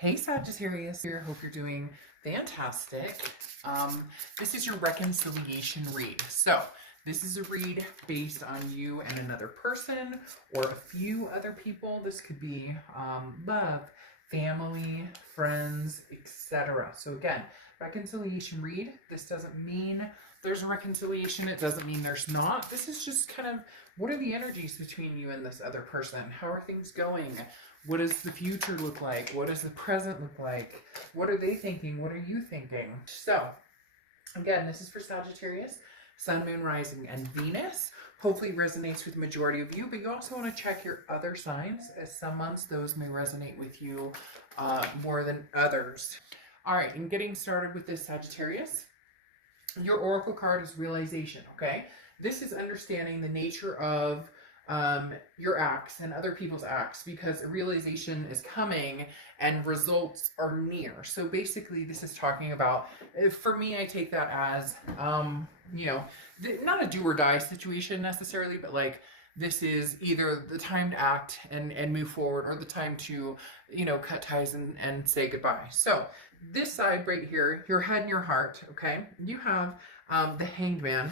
Hey Sagittarius here, hope you're doing fantastic. This is your reconciliation read. So this is a read based on you and another person or a few other people. This could be love, family, friends, etc. So again, reconciliation read. This doesn't mean there's a reconciliation. It doesn't mean there's not. This is just kind of, what are the energies between you and this other person? How are things going? What does the future look like? What does the present look like? What are they thinking? What are you thinking? So, again, this is for Sagittarius, Sun, Moon, Rising, and Venus. Hopefully resonates with the majority of you, but you also want to check your other signs, as some months those may resonate with you more than others. All right, and getting started with this Sagittarius, your oracle card is realization, okay? This is understanding the nature of your acts and other people's acts, because a realization is coming and results are near. So basically this is talking about, for me, I take that as, you know, not a do or die situation necessarily, but like, this is either the time to act and move forward, or the time to, you know, cut ties and say goodbye. So this side right here, your head and your heart, okay? You have the Hanged Man,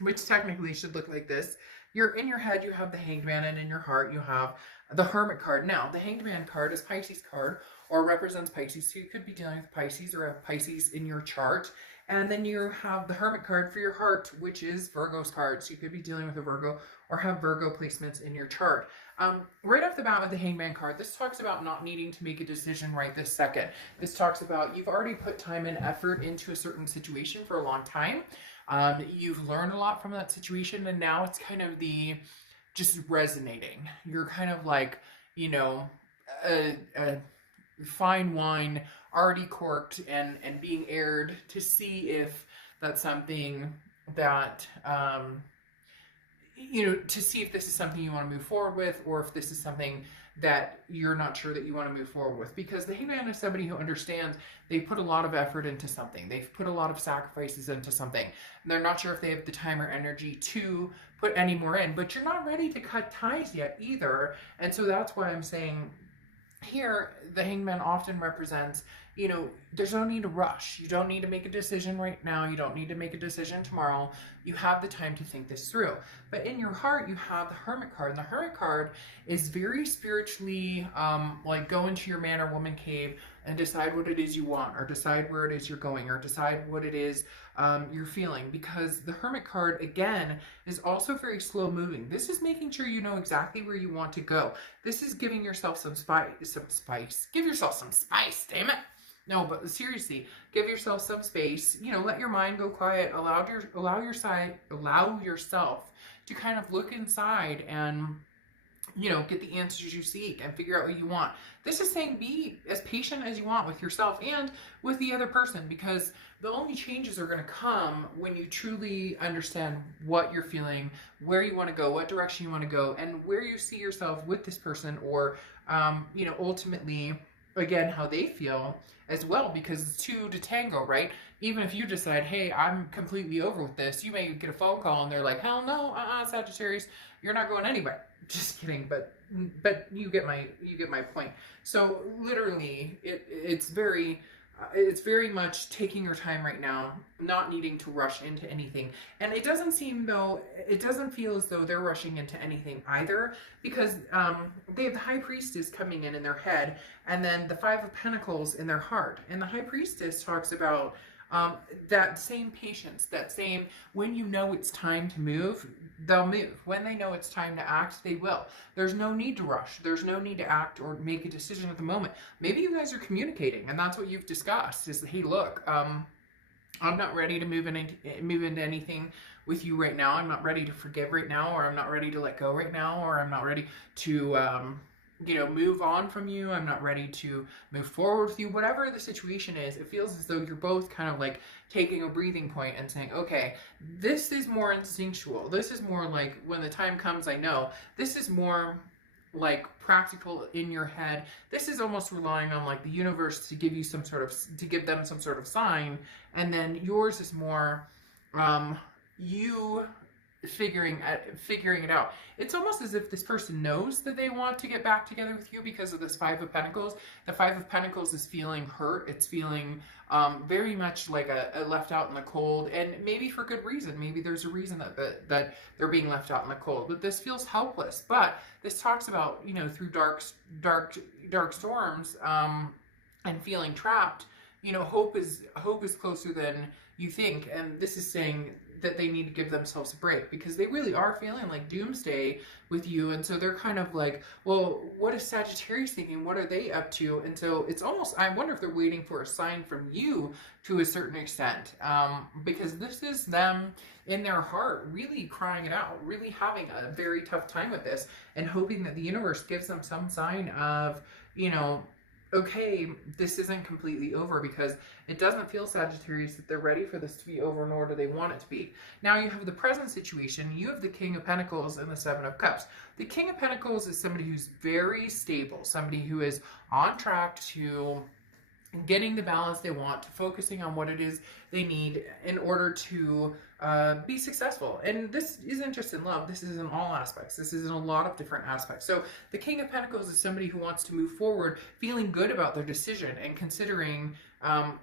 which technically should look like this. You're in your head, you have the Hanged Man, and in your heart, you have the Hermit card. Now, the Hanged Man card is Pisces card, or represents Pisces. So you could be dealing with Pisces or have Pisces in your chart. And then you have the Hermit card for your heart, which is Virgo's card. So you could be dealing with a Virgo or have Virgo placements in your chart. Right off the bat with the Hanged Man card, this talks about not needing to make a decision right this second. This talks about you've already put time and effort into a certain situation for a long time. You've learned a lot from that situation, and now it's kind of the just resonating. You're kind of like, you know, a fine wine already corked and being aired to see if that's something that, you know, to see if this is something you want to move forward with, or if this is something that you're not sure that you want to move forward with. Because the Hanged Man is somebody who understands they put a lot of effort into something. They've put a lot of sacrifices into something. And they're not sure if they have the time or energy to put any more in. But you're not ready to cut ties yet either. And so that's why I'm saying here, the Hanged Man often represents, you know, there's no need to rush. You don't need to make a decision right now. You don't need to make a decision tomorrow. You have the time to think this through. But in your heart, you have the Hermit card. And the Hermit card is very spiritually, like go into your man or woman cave and decide what it is you want, or decide where it is you're going, or decide what it is you're feeling. Because the Hermit card, again, is also very slow moving. This is making sure you know exactly where you want to go. This is giving yourself some spice. Give yourself some spice, damn it. No, but seriously, give yourself some space. You know, let your mind go quiet. Allow yourself to kind of look inside and, you know, get the answers you seek and figure out what you want. This is saying be as patient as you want with yourself and with the other person, because the only changes are going to come when you truly understand what you're feeling, where you want to go, what direction you want to go, and where you see yourself with this person, or, you know, ultimately, again, how they feel as well, because it's two to tango, right? Even if you decide, hey, I'm completely over with this, you may get a phone call and they're like, hell no, Sagittarius, you're not going anywhere. Just kidding, but you get my point. So literally, it's very much taking your time right now, not needing to rush into anything. And it doesn't feel as though they're rushing into anything either, because they have the High Priestess coming in their head, and then the Five of Pentacles in their heart. And the High Priestess talks about that same patience, that same, when you know it's time to move, they'll move. When they know it's time to act, they will. There's no need to rush. There's no need to act or make a decision at the moment. Maybe you guys are communicating, and that's what you've discussed is, hey, look, I'm not ready to move into anything with you right now. I'm not ready to forgive right now, or I'm not ready to let go right now, or I'm not ready to, you know, move on from you. I'm not ready to move forward with you. Whatever the situation is, it feels as though you're both kind of like taking a breathing point and saying, okay, this is more instinctual. This is more like, when the time comes, I know. This is more like practical in your head. This is almost relying on like the universe to give you some sort of, to give them some sort of sign. And then yours is more, you figuring it out. It's almost as if this person knows that they want to get back together with you because of this Five of Pentacles. The Five of Pentacles is feeling hurt. It's feeling very much like a left out in the cold, and maybe for good reason. Maybe there's a reason that they're being left out in the cold. But this feels helpless. But this talks about, you know, through dark storms and feeling trapped. You know, hope is closer than you think, and this is saying that they need to give themselves a break because they really are feeling like doomsday with you. And so they're kind of like, well, what is Sagittarius thinking? What are they up to? And so it's almost, I wonder if they're waiting for a sign from you to a certain extent, because this is them in their heart really crying it out, really having a very tough time with this, and hoping that the universe gives them some sign of, you know, okay, this isn't completely over, because it doesn't feel, Sagittarius, that they're ready for this to be over, nor do they want it to be. Now you have the present situation. You have the King of Pentacles and the Seven of Cups. The King of Pentacles is somebody who's very stable, somebody who is on track to getting the balance they want, to focusing on what it is they need in order to be successful. And this isn't just in love, this is in all aspects. This is in a lot of different aspects. So the King of Pentacles is somebody who wants to move forward, feeling good about their decision and considering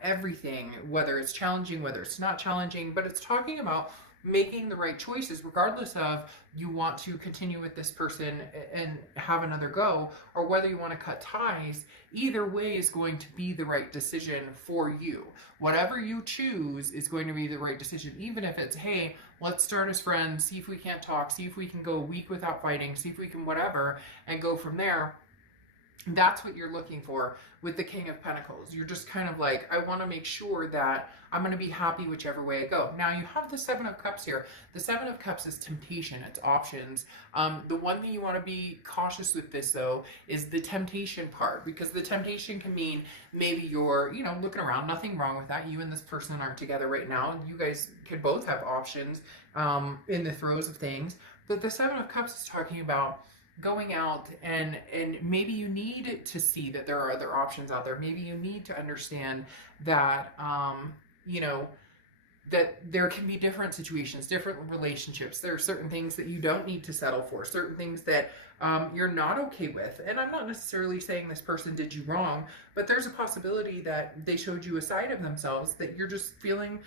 everything, whether it's challenging, whether it's not challenging, but it's talking about making the right choices, regardless of you want to continue with this person and have another go, or whether you want to cut ties. Either way is going to be the right decision for you. Whatever you choose is going to be the right decision, even if it's, hey, let's start as friends, see if we can't talk, see if we can go a week without fighting, see if we can whatever, and go from there. That's what you're looking for with the King of Pentacles. You're just kind of like, I want to make sure that I'm going to be happy whichever way I go. Now you have the Seven of Cups here. The Seven of Cups is temptation. It's options. The one thing you want to be cautious with this, though, is the temptation part, because the temptation can mean maybe you're, you know, looking around. Nothing wrong with that. You and this person aren't together right now. You guys could both have options in the throes of things. But the Seven of Cups is talking about going out, and maybe you need to see that there are other options out there. Maybe you need to understand that you know, that there can be different situations, different relationships. There are certain things that you don't need to settle for, certain things that you're not okay with. And I'm not necessarily saying this person did you wrong, but there's a possibility that they showed you a side of themselves that you're just feeling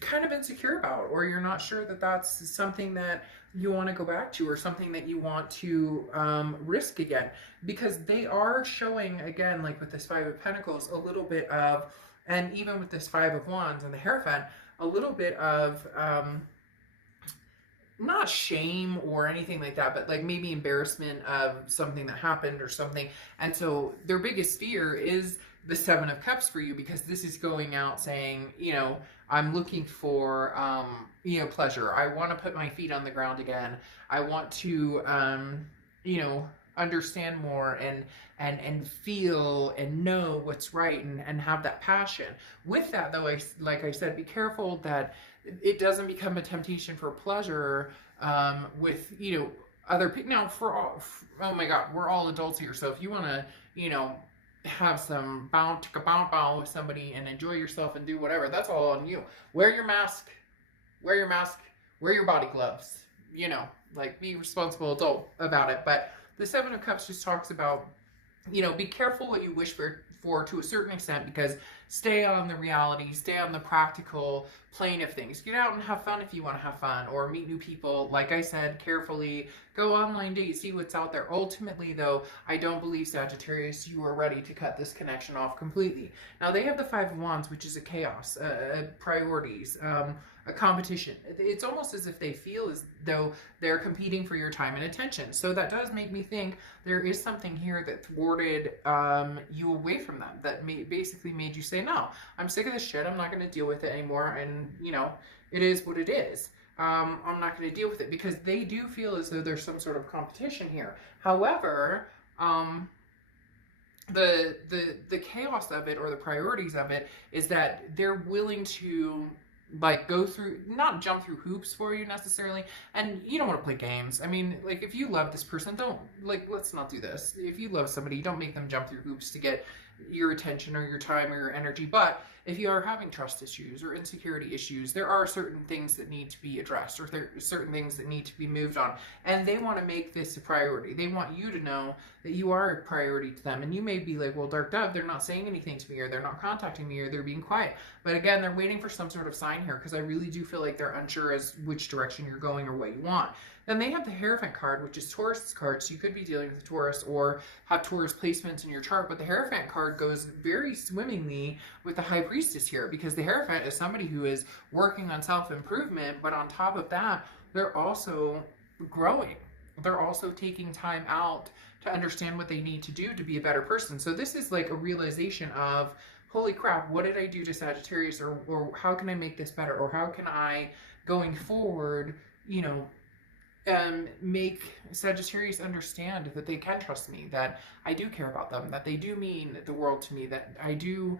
kind of insecure about, or you're not sure that that's something that you want to go back to, or something that you want to risk again, because they are showing, again, like with this Five of Pentacles, a little bit of, and even with this Five of Wands and the Hierophant, a little bit of not shame or anything like that, but like maybe embarrassment of something that happened or something. And so their biggest fear is the Seven of Cups for you, because this is going out saying, you know, I'm looking for, you know, pleasure. I want to put my feet on the ground again. I want to, you know, understand more and feel and know what's right, and have that passion. With that, though, like I said, be careful that it doesn't become a temptation for pleasure with, you know, other people. Now, oh my God, we're all adults here. So if you want to, you know, have some bow with somebody and enjoy yourself and do whatever, that's all on you. Wear your mask, wear your body gloves, you know, like, be a responsible adult about it. But the Seven of Cups just talks about, you know, be careful what you wish for to a certain extent, because stay on the reality, stay on the practical plane of things. Get out and have fun if you want to have fun, or meet new people. Like I said, carefully go online date, see what's out there. Ultimately, though, I don't believe, Sagittarius, you are ready to cut this connection off completely. Now, they have the Five of Wands, which is a chaos, priorities, a competition. It's almost as if they feel as though they're competing for your time and attention. So that does make me think there is something here that thwarted you away from them, that basically made you say, no, I'm sick of this shit. I'm not going to deal with it anymore. And, you know, it is what it is. I'm not going to deal with it, because they do feel as though there's some sort of competition here. However, the chaos of it, or the priorities of it, is that they're willing to, like, go through, not jump through hoops for you necessarily. And you don't want to play games. I mean, like, if you love this person, don't, like, let's not do this. If you love somebody, don't make them jump through hoops to get your attention or your time or your energy. But if you are having trust issues or insecurity issues, there are certain things that need to be addressed, or there are certain things that need to be moved on. And they want to make this a priority. They want you to know that you are a priority to them. And you may be like, well, Dark Dove, they're not saying anything to me, or they're not contacting me, or they're being quiet. But again, they're waiting for some sort of sign here, because I really do feel like they're unsure as which direction you're going or what you want. Then they have the Hierophant card, which is Taurus card, so you could be dealing with a Taurus or have Taurus placements in your chart, but the Hierophant card goes very swimmingly with the High Priestess here, because the Hierophant is somebody who is working on self-improvement, but on top of that, they're also growing. They're also taking time out to understand what they need to do to be a better person. So this is like a realization of, holy crap, what did I do to Sagittarius, or how can I make this better, or how can I, going forward, you know, make Sagittarius understand that they can trust me, that I do care about them, that they do mean the world to me, that I do,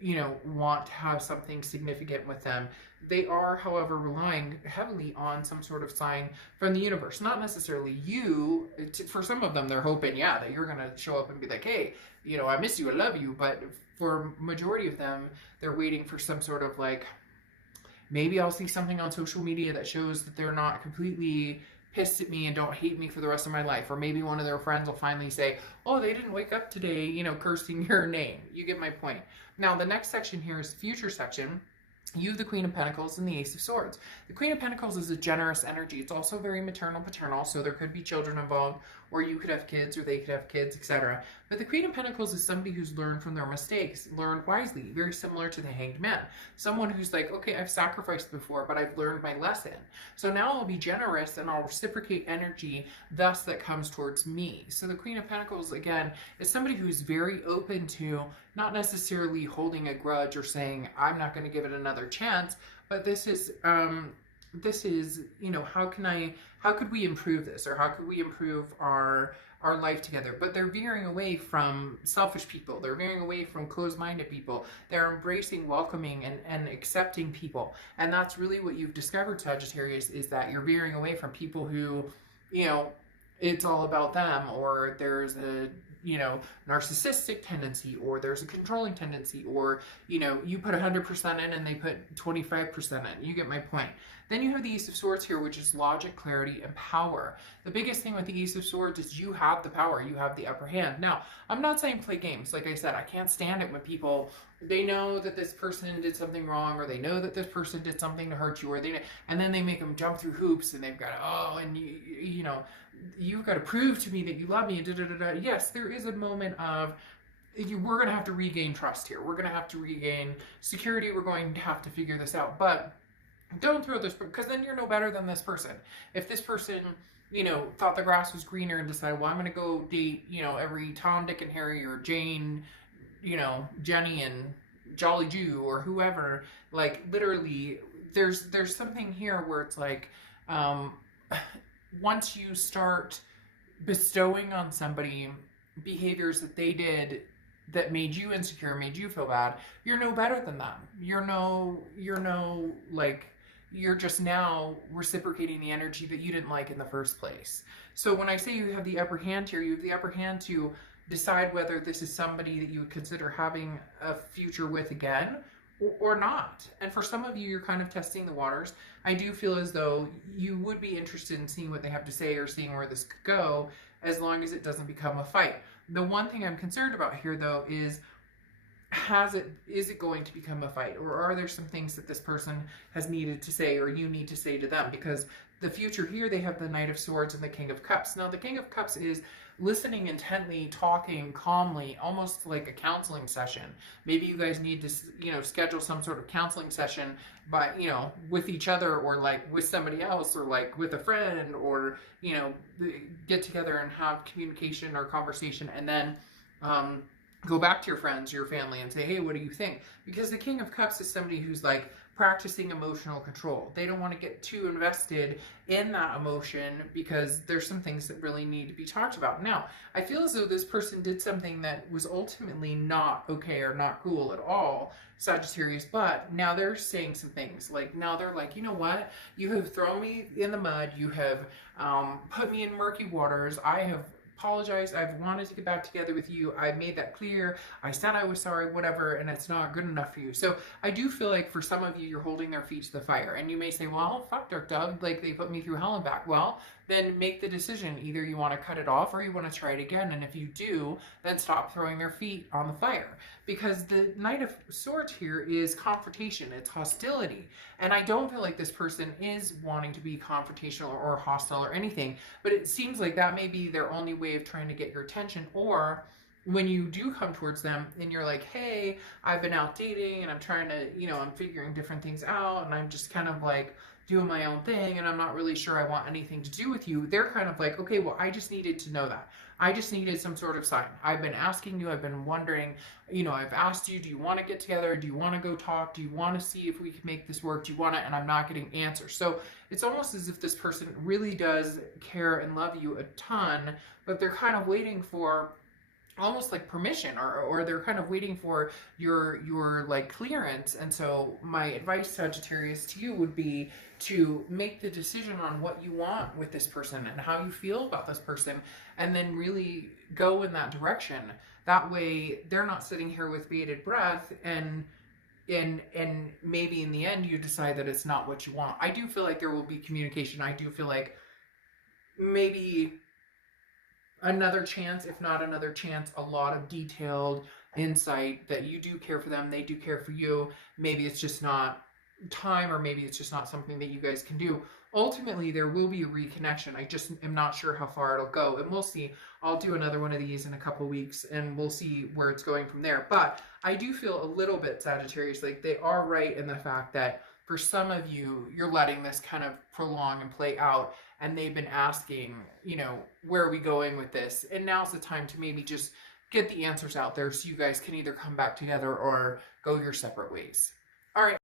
you know, want to have something significant with them. They are, however, relying heavily on some sort of sign from the universe. Not necessarily you. For some of them, they're hoping, yeah, that you're going to show up and be like, hey, you know, I miss you, I love you. But for majority of them, they're waiting for some sort of like, maybe I'll see something on social media that shows that they're not completely pissed at me and don't hate me for the rest of my life. Or maybe one of their friends will finally say, oh, they didn't wake up today, you know, cursing your name. You get my point. Now, the next section here is the future section. You have the Queen of Pentacles and the Ace of Swords. The Queen of Pentacles is a generous energy. It's also very maternal, paternal, so there could be children involved, or you could have kids, or they could have kids, etc. But the Queen of Pentacles is somebody who's learned from their mistakes, learned wisely, very similar to the Hanged Man. Someone who's like, okay, I've sacrificed before, but I've learned my lesson. So now I'll be generous and I'll reciprocate energy, thus that comes towards me. So the Queen of Pentacles, again, is somebody who's very open to not necessarily holding a grudge or saying, I'm not going to give it another chance, but this is, you know, how could we improve this, or how could we improve our life together? But they're veering away from selfish people. They're veering away from closed-minded people. They're embracing, welcoming, and accepting people. And that's really what you've discovered, Sagittarius, is that you're veering away from people who, you know, it's all about them, or there's a, you know, narcissistic tendency, or there's a controlling tendency, or, you know, you put 100% in and they put 25% in. You get my point. Then you have the Ace of Swords here, which is logic, clarity, and power. The biggest thing with the Ace of Swords is you have the power, you have the upper hand. Now, I'm not saying play games. Like I said, I can't stand it when people, they know that this person did something wrong, or they know that this person did something to hurt you, or and then they make them jump through hoops, and they've got, oh, and you know, you've got to prove to me that you love me, da, da, da, da. Yes, there is a moment of, we're going to have to regain trust here. We're going to have to regain security. We're going to have to figure this out. But don't throw this, because then you're no better than this person. If this person, you know, thought the grass was greener and decided, well, I'm going to go date, you know, every Tom, Dick, and Harry, or Jane, you know, Jenny and Jolly Jew, or whoever, like, literally, there's something here where it's like, once you start bestowing on somebody behaviors that they did that made you insecure, made you feel bad, you're no better than them. You're just now reciprocating the energy that you didn't like in the first place. So when I say you have the upper hand here, you have the upper hand to decide whether this is somebody that you would consider having a future with again, or not. And for some of you, you're kind of testing the waters. I do feel as though you would be interested in seeing what they have to say, or seeing where this could go, as long as it doesn't become a fight. The one thing I'm concerned about here, though, is is it going to become a fight, or are there some things that this person has needed to say, or you need to say to them? Because the future here, they have the Knight of Swords and the King of Cups. Now, the King of Cups is listening intently, talking calmly, almost like a counseling session. Maybe you guys need to, you know, schedule some sort of counseling session, but, you know, with each other, or like with somebody else, or like with a friend, or, you know, get together and have communication or conversation, and then go back to your friends, your family, and say, hey, what do you think? Because the King of Cups is somebody who's like practicing emotional control. They don't want to get too invested in that emotion, because there's some things that really need to be talked about. Now, I feel as though this person did something that was ultimately not okay, or not cool at all, Sagittarius, but now they're saying some things. Like, now they're like, you know what? You have thrown me in the mud. You have put me in murky waters. I have apologized. I've wanted to get back together with you. I made that clear. I said I was sorry, whatever, and it's not good enough for you. So I do feel like for some of you, you're holding their feet to the fire. And you may say, well, fuck Dirk Dub, like they put me through hell and back. Well, then make the decision. Either you want to cut it off or you want to try it again. And if you do, then stop throwing their feet on the fire. Because the Knight of Swords here is confrontation. It's hostility. And I don't feel like this person is wanting to be confrontational or hostile or anything. But it seems like that may be their only way of trying to get your attention. Or when you do come towards them and you're like, hey, I've been out dating and I'm trying to, I'm figuring different things out and I'm just kind of like doing my own thing and I'm not really sure I want anything to do with you. They're kind of like, okay, well, I just needed to know that. I just needed some sort of sign. I've been asking you, I've been wondering, I've asked you, do you want to get together? Do you want to go talk? Do you want to see if we can make this work? Do you want to? And I'm not getting answers. So it's almost as if this person really does care and love you a ton, but they're kind of waiting for almost like permission or they're kind of waiting for your like clearance. And so my advice, Sagittarius, to you would be to make the decision on what you want with this person and how you feel about this person, and then really go in that direction. That way they're not sitting here with bated breath and maybe in the end you decide that it's not what you want. I do feel like there will be communication. I do feel like maybe another chance, if not another chance, a lot of detailed insight that you do care for them, they do care for you. Maybe it's just not time, or maybe it's just not something that you guys can do. Ultimately, there will be a reconnection. I just am not sure how far it'll go, and we'll see. I'll do another one of these in a couple of weeks, and we'll see where it's going from there. But I do feel a little bit, Sagittarius, like they are right in the fact that for some of you, you're letting this kind of prolong and play out, and they've been asking, where are we going with this? And now's the time to maybe just get the answers out there so you guys can either come back together or go your separate ways. All right.